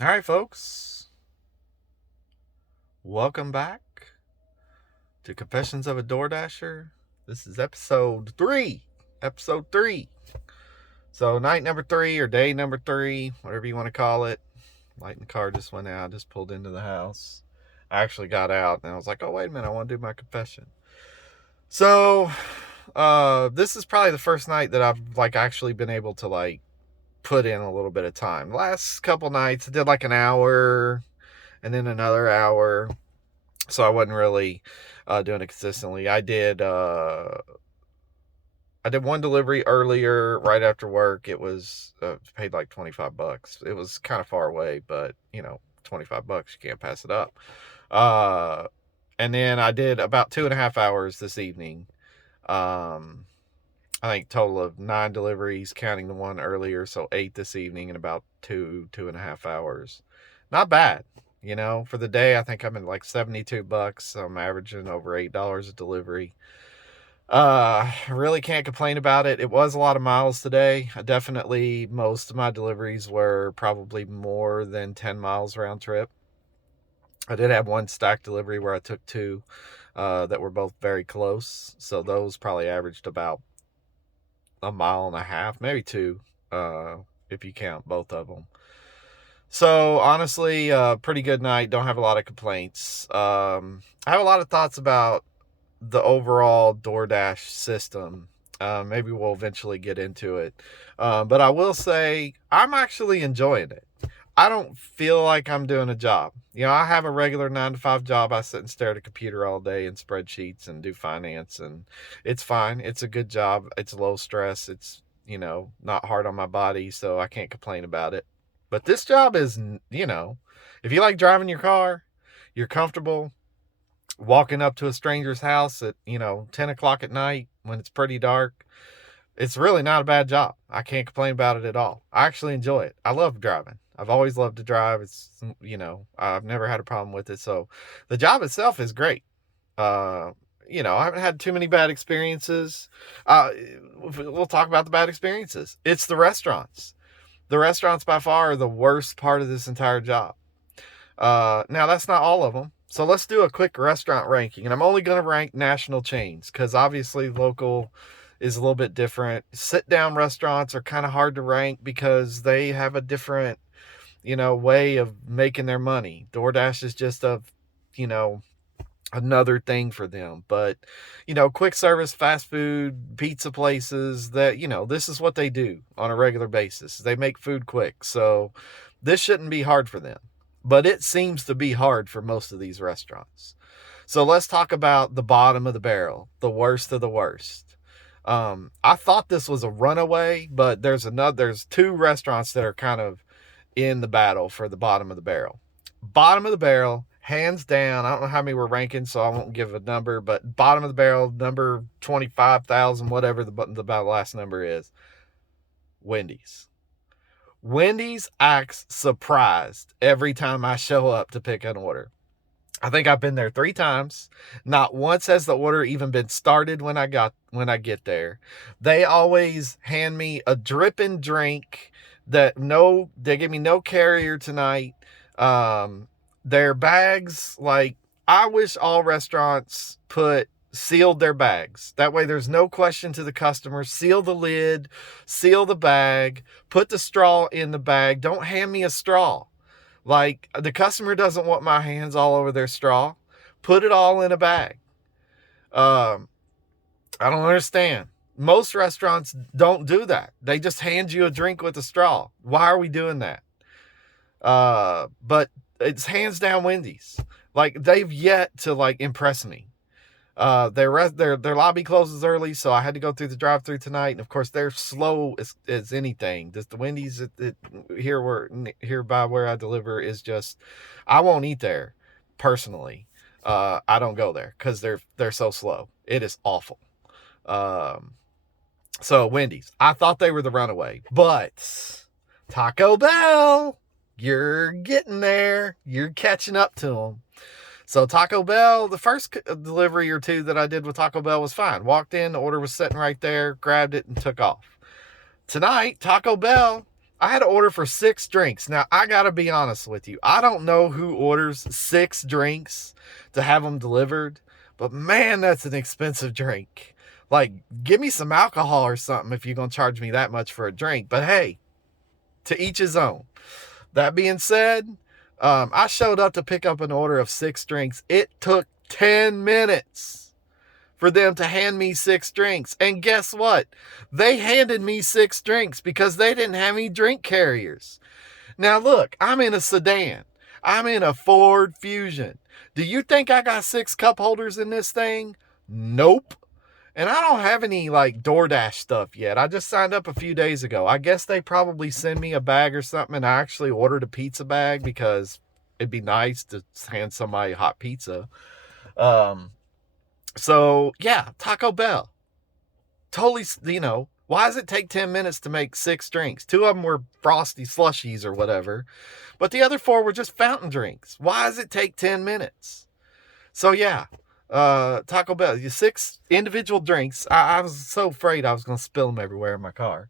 All right, folks. Welcome back to Confessions of a DoorDasher. This is episode 3. Episode 3. So, night number 3 or day number 3, whatever you want to call it. Light in the car just went out, just pulled into the house. I actually got out and I was like, oh, wait a minute, I want to do my confession. So, this is probably the first night that I've actually been able to put in a little bit of time. Last couple nights I did an hour and then another hour. So I wasn't really doing it consistently. I did one delivery earlier, right after work. It was paid like $25. It was kind of far away, but $25, you can't pass it up. And then I did about 2.5 hours this evening. I think total of 9 deliveries, counting the one earlier, so 8 this evening, and about 2.5 hours. Not bad. For the day, I think I'm in $72. I'm averaging over $8 a delivery. Really can't complain about it. It was a lot of miles today. Definitely most of my deliveries were probably more than 10 miles round trip. I did have one stack delivery where I took 2 that were both very close. So those probably averaged about a mile and a half, maybe 2, if you count both of them. So honestly, pretty good night. Don't have a lot of complaints. I have a lot of thoughts about the overall DoorDash system. Maybe we'll eventually get into it. But I will say I'm actually enjoying it. I don't feel like I'm doing a job. I have a regular 9 to 5 job. I sit and stare at a computer all day and spreadsheets and do finance, and it's fine. It's a good job. It's low stress. It's, not hard on my body, so I can't complain about it. But this job is, if you like driving your car, you're comfortable walking up to a stranger's house at, 10 o'clock at night when it's pretty dark. It's really not a bad job. I can't complain about it at all. I actually enjoy it. I love driving. I've always loved to drive. It's, I've never had a problem with it. So the job itself is great. I haven't had too many bad experiences. We'll talk about the bad experiences. It's the restaurants. The restaurants by far are the worst part of this entire job. Now, that's not all of them. So let's do a quick restaurant ranking. And I'm only going to rank national chains because obviously local is a little bit different. Sit-down restaurants are kind of hard to rank because they have a different, way of making their money. DoorDash is just another thing for them. But, quick service, fast food, pizza places, that, this is what they do on a regular basis. They make food quick. So this shouldn't be hard for them. But it seems to be hard for most of these restaurants. So let's talk about the bottom of the barrel, the worst of the worst. I thought this was a runaway, but there's 2 restaurants that are kind of in the battle for the bottom of the barrel. Bottom of the barrel, hands down. I don't know how many we're ranking, so I won't give a number, but bottom of the barrel, number 25,000, whatever the last number is, Wendy's. Wendy's acts surprised every time I show up to pick an order. I think I've been there 3 times. Not once has the order even been started when I get there. They always hand me a dripping drink they give me no carrier tonight. Their bags, I wish all restaurants sealed their bags. That way there's no question to the customer. Seal the lid, seal the bag, put the straw in the bag. Don't hand me a straw. The customer doesn't want my hands all over their straw. Put it all in a bag. I don't understand. Most restaurants don't do that. They just hand you a drink with a straw. Why are we doing that? But it's hands down Wendy's. They've yet to impress me. Their lobby closes early, so I had to go through the drive-thru tonight, and of course they're slow as anything. Just the Wendy's here by where I deliver is just, I won't eat there personally. I don't go there because they're so slow. It is awful. So Wendy's, I thought they were the runaway, but Taco Bell, you're getting there. You're catching up to them. So Taco Bell, the first delivery or 2 that I did with Taco Bell was fine. Walked in, the order was sitting right there, grabbed it, and took off. Tonight, Taco Bell, I had to order for 6 drinks. Now, I got to be honest with you. I don't know who orders 6 drinks to have them delivered, but man, that's an expensive drink. Like, give me some alcohol or something if you're going to charge me that much for a drink. But hey, to each his own. That being said, I showed up to pick up an order of 6 drinks. It took 10 minutes for them to hand me 6 drinks. And guess what? They handed me 6 drinks because they didn't have any drink carriers. Now look, I'm in a sedan. I'm in a Ford Fusion. Do you think I got 6 cup holders in this thing? Nope. And I don't have any like DoorDash stuff yet. I just signed up a few days ago. I guess they probably send me a bag or something, and I actually ordered a pizza bag because it'd be nice to hand somebody hot pizza. So yeah, Taco Bell. Totally, why does it take 10 minutes to make 6 drinks? 2 of them were frosty slushies or whatever, but the other 4 were just fountain drinks. Why does it take 10 minutes? So yeah, Taco Bell, 6 individual drinks. I was so afraid I was going to spill them everywhere in my car.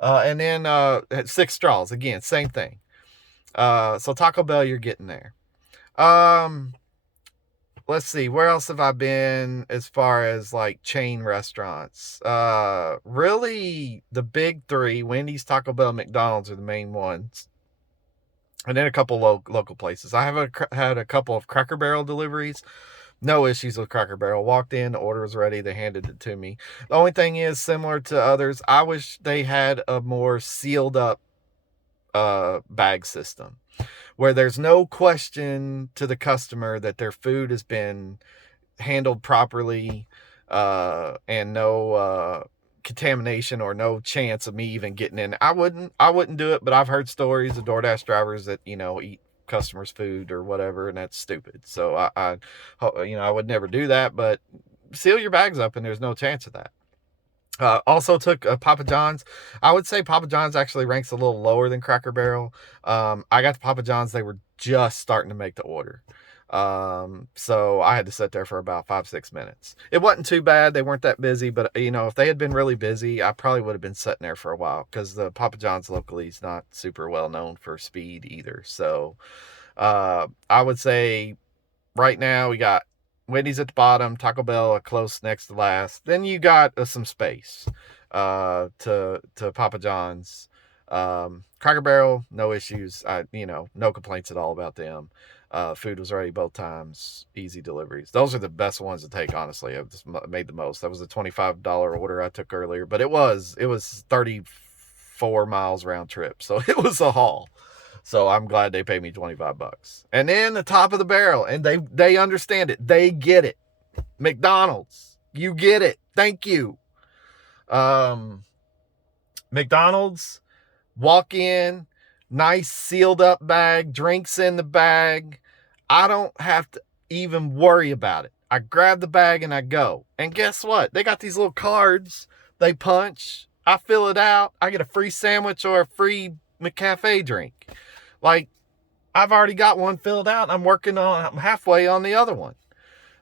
And then 6 straws. Again, same thing. So Taco Bell, you're getting there. Let's see, where else have I been as far as like chain restaurants? Really the big 3, Wendy's, Taco Bell, McDonald's are the main ones. And then a couple local places. I have had a couple of Cracker Barrel deliveries. No issues with Cracker Barrel. Walked in, the order was ready, they handed it to me. The only thing is, similar to others, I wish they had a more sealed up bag system where there's no question to the customer that their food has been handled properly, and no contamination or no chance of me even getting in. I wouldn't do it, but I've heard stories of DoorDash drivers that, eat customers' food or whatever, and that's stupid. So I would never do that, but seal your bags up and there's no chance of that. Also took Papa John's. I would say Papa John's actually ranks a little lower than Cracker Barrel. I got to Papa John's. They were just starting to make the order. So I had to sit there for about 5-6 minutes. It wasn't too bad. They weren't that busy, but if they had been really busy, I probably would have been sitting there for a while because the Papa John's locally is not super well known for speed either. So, I would say right now we got Wendy's at the bottom, Taco Bell close next to last. Then you got some space to Papa John's. Cracker Barrel, no issues. No complaints at all about them. Food was ready both times. Easy deliveries. Those are the best ones to take, honestly. I've just made the most. That was a $25 order I took earlier, but it was 34 miles round trip, so it was a haul. So I'm glad they paid me $25. And then the top of the barrel, and they understand it. They get it. McDonald's, you get it. Thank you. McDonald's, walk in, nice sealed up bag, drinks in the bag. I don't have to even worry about it. I grab the bag and I go. And guess what? They got these little cards. They punch. I fill it out. I get a free sandwich or a free McCafe drink. Like, I've already got one filled out. I'm halfway on the other one.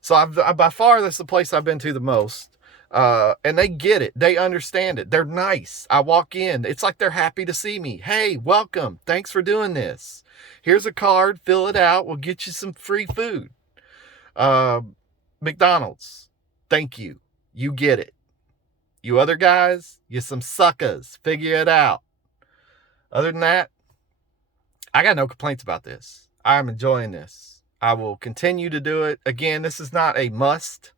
So by far, that's the place I've been to the most. And they get it. They understand it. They're nice. I walk in. It's like they're happy to see me. Hey, welcome. Thanks for doing this. Here's a card. Fill it out. We'll get you some free food. McDonald's, thank you. You get it. You other guys, you're some suckers. Figure it out. Other than that, I got no complaints about this. I'm enjoying this. I will continue to do it. Again, this is not a must.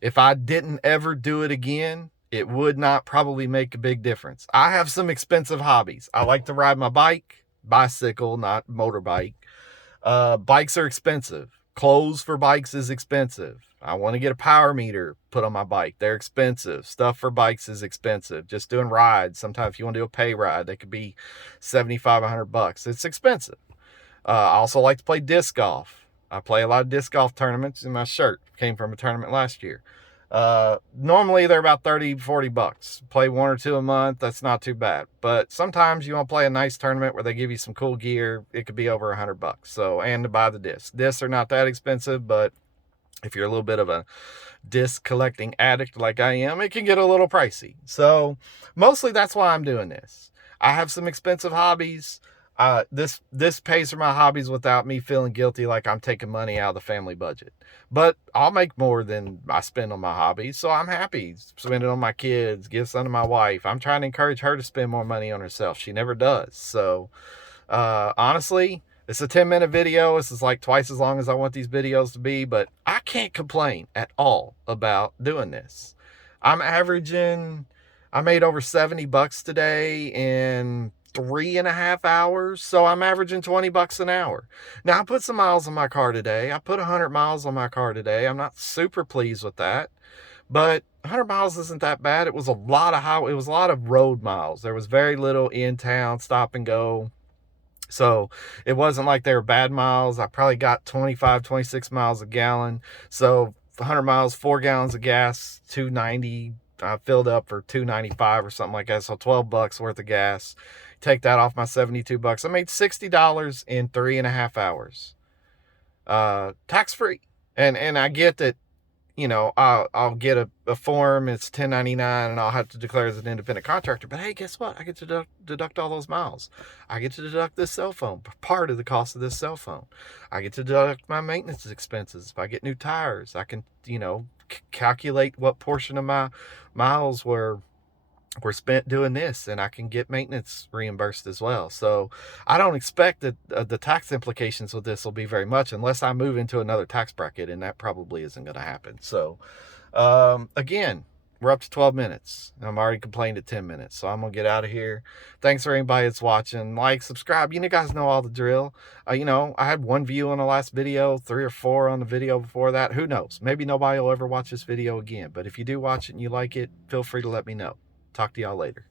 If I didn't ever do it again, it would not probably make a big difference. I have some expensive hobbies. I like to ride my bike, bicycle, not motorbike. Bikes are expensive. Clothes for bikes is expensive. I want to get a power meter put on my bike. They're expensive. Stuff for bikes is expensive. Just doing rides. Sometimes if you want to do a pay ride, they could be $75, $100. It's expensive. I also like to play disc golf. I play a lot of disc golf tournaments, and my shirt came from a tournament last year. Normally they're about $30, $40. Play 1 or 2 a month. That's not too bad. But sometimes you want to play a nice tournament where they give you some cool gear. It could be over $100. So, and to buy the discs. Discs are not that expensive, but if you're a little bit of a disc collecting addict like I am, it can get a little pricey. So mostly that's why I'm doing this. I have some expensive hobbies. This pays for my hobbies without me feeling guilty like I'm taking money out of the family budget. But I'll make more than I spend on my hobbies, so I'm happy spending on my kids, give some to my wife. I'm trying to encourage her to spend more money on herself. She never does. So honestly, it's a 10-minute video. This is like twice as long as I want these videos to be, but I can't complain at all about doing this. I'm averaging, I made over $70 today in 3.5 hours. So I'm averaging $20 an hour. Now I put some miles on my car today. I put 100 miles on my car today. I'm not super pleased with that, but 100 miles isn't that bad. It was a lot of it was a lot of road miles. There was very little in town stop and go. So it wasn't like they were bad miles. I probably got 25, 26 miles a gallon. So 100 miles, 4 gallons of gas, 290. I filled up for 295 or something like that. So $12 worth of gas. Take that off my $72. I made $60 in 3.5 hours. Tax free. And I get that, I'll get a form, it's 1099, and I'll have to declare as an independent contractor. But hey, guess what? I get to deduct all those miles. I get to deduct this cell phone, part of the cost of this cell phone. I get to deduct my maintenance expenses. If I get new tires, I can, calculate what portion of my miles were spent doing this, and I can get maintenance reimbursed as well. So I don't expect that the tax implications with this will be very much unless I move into another tax bracket, and that probably isn't going to happen. So again, we're up to 12 minutes. I'm already complained at 10 minutes, so I'm going to get out of here. Thanks for anybody that's watching. Like, subscribe. You guys know all the drill. I had 1 view on the last video, 3 or 4 on the video before that. Who knows? Maybe nobody will ever watch this video again. But if you do watch it and you like it, feel free to let me know. Talk to y'all later.